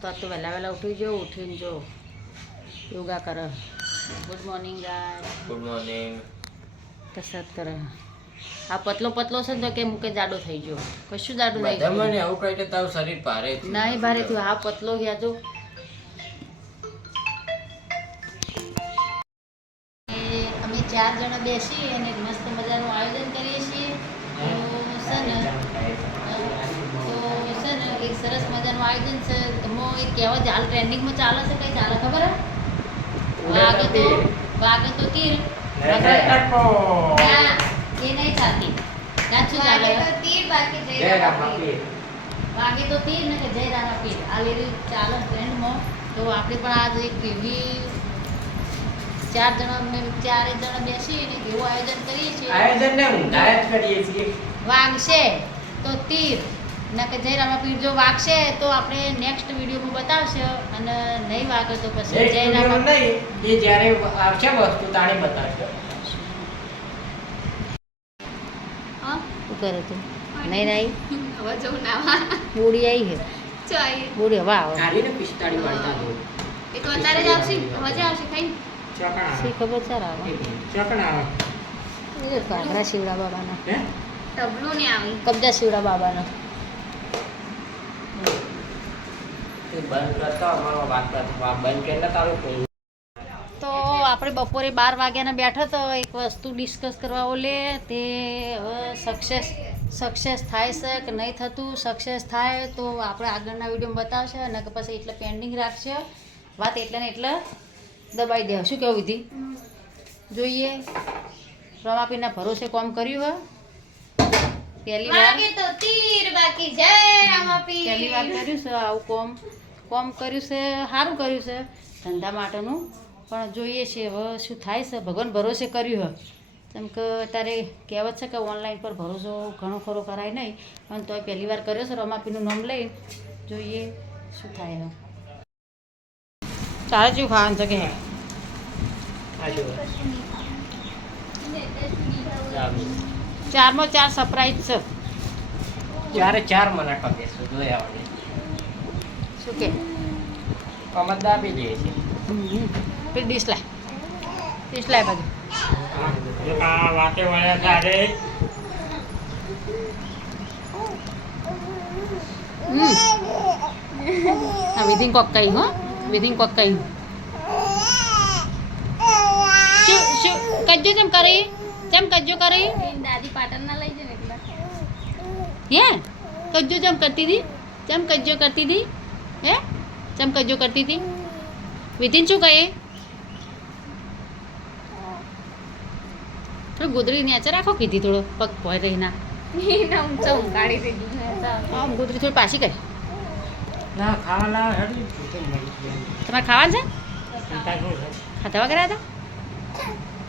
તો વહેલા વહેલા ઉઠી જો, ઉઠીને જો યોગા કરે. ગુડ મોર્નિંગ ગાય. Good morning. કસરત કરે. આ પતલો પતલો છે ને તો કે મૂકે જાડો થઈ ગયો. કશું જાડો નહીં બધા મને આવું કહે કે તારું શરીર ભારે છે. નહીં ભારે થયું. હા પતલો ગયા જો. અમે 4 જણા બેસી અને મસ્ત મજાનું આયોજન કરીએ છીએ. એક સરસ મજાનું આયોજન છે. એમાં એક કહેવત હાલ ટ્રેન્ડિંગમાં ચાલે છે. કઈ ચાલે ખબર હે? વાગે તો તીર ના, એ નહીં ચાલતી. સાચું ચાલે. વાગે તો તીર ને કે જય રામા પીર. આ લીધી ચાલે ટ્રેન્ડમાં. તો આપણે પણ આજ એક એવી 4 જણા બેસી અને એવું આયોજન કરીએ છીએ. આયોજન ને ઊંધાય જ કરીએ છીએ. વાગશે તો તીર ના કે જય રામા પીર. જો વાગશે તો આપણે નેક્સ્ટ વિડીયોમાં બતાવશે અને નહીં વાગે તો પછી જય રામા નહીં, એ જ્યારે આવશે વસ્તુ તાણે બતાવશે. હા શું કરે તું? નહીં નહીં હવે જવું નાવા બુડી આવી છે. ચાઈ બુડી હવા આવે. કાઢીને 45 વાળતા દો. એ તો અત્યારે જ આવશે, મજા આવશે ખાઈ. ચોકણા શી ખબર ચાર આવે. ચોકણા આવે. એ કાંકરા શિવડા બાબાના હે ડબલું ને આવી કબજા શિવડા બાબાના. એ બંધ કરતા અમારો વાત બંધ કેટલા તારું કોઈ. તો આપણે બપોરે 12 વાગ્યાના બેઠા તો એક વસ્તુ ડિસ્કસ કરવા ઓલે તે હવે સક્સેસ થાય છે કે નહીં થતું. સક્સેસ થાય તો આપણે આગળના વિડીયોમાં બતાવશે અને કે પછી એટલે પેન્ડિંગ રાખશે વાત. એટલે ને એટલે દબાઈ દે. શું કહેવું વિધિ? જોઈએ રમાપીના ભરોસે કોમ કર્યું હે પહેલી વાર. વાગે તો તીર બાકી જય રામા પીર. પહેલી વાર કર્યું છે આવું કોમ કર્યું છે. સારું કર્યું છે ધંધા માટેનું. પણ જોઈએ છે હવે શું થાય છે. ભગવાન ભરોસે કર્યું હોય. કેમ કે તારે કહેવત છે કે ઓનલાઈન પર ભરોસો ઘણો ખરો કરાય નહીં. પણ તોય પહેલી વાર કર્યો છે રમાપીનું નામ લઈ. જોઈએ શું થાય હવે. તારે શું ખાવાનું છે કે? ચારમાં 4 સરપ્રાઈઝ છે. ચારે 4 મને ખબર છે જોયા વગર. શું કે કમર દાબી દે છે. પેલી ડીશ લાય બધું. આ વાતે વળ્યા તારે હા વિધિન કોક કહી હો. વિધિન કોક કહી શું કજ્જો ચમ કરી? ચમ કજ્જો કરી? દાદી પાટણ ના લઈ જાય એટલે હે કજ્જો ચમ કરતી હતી? ચમ કજ્જો કરતી હતી? હે ચમ કજ્જો કરતી હતી? વિધિન શું કહે? થોડું ગોદડી નેચે રાખો કીધી. થોડો પગ ભોય રહી ના. એના ઊંચા ઊંઘાડી થઈ ગયું. આમ ગોદડી થોડી પાછી કરી. ના ખાવાના હેડી તમારે ખાવાનું છે? ચિંતા શું છે? ખાધા વગર હતા?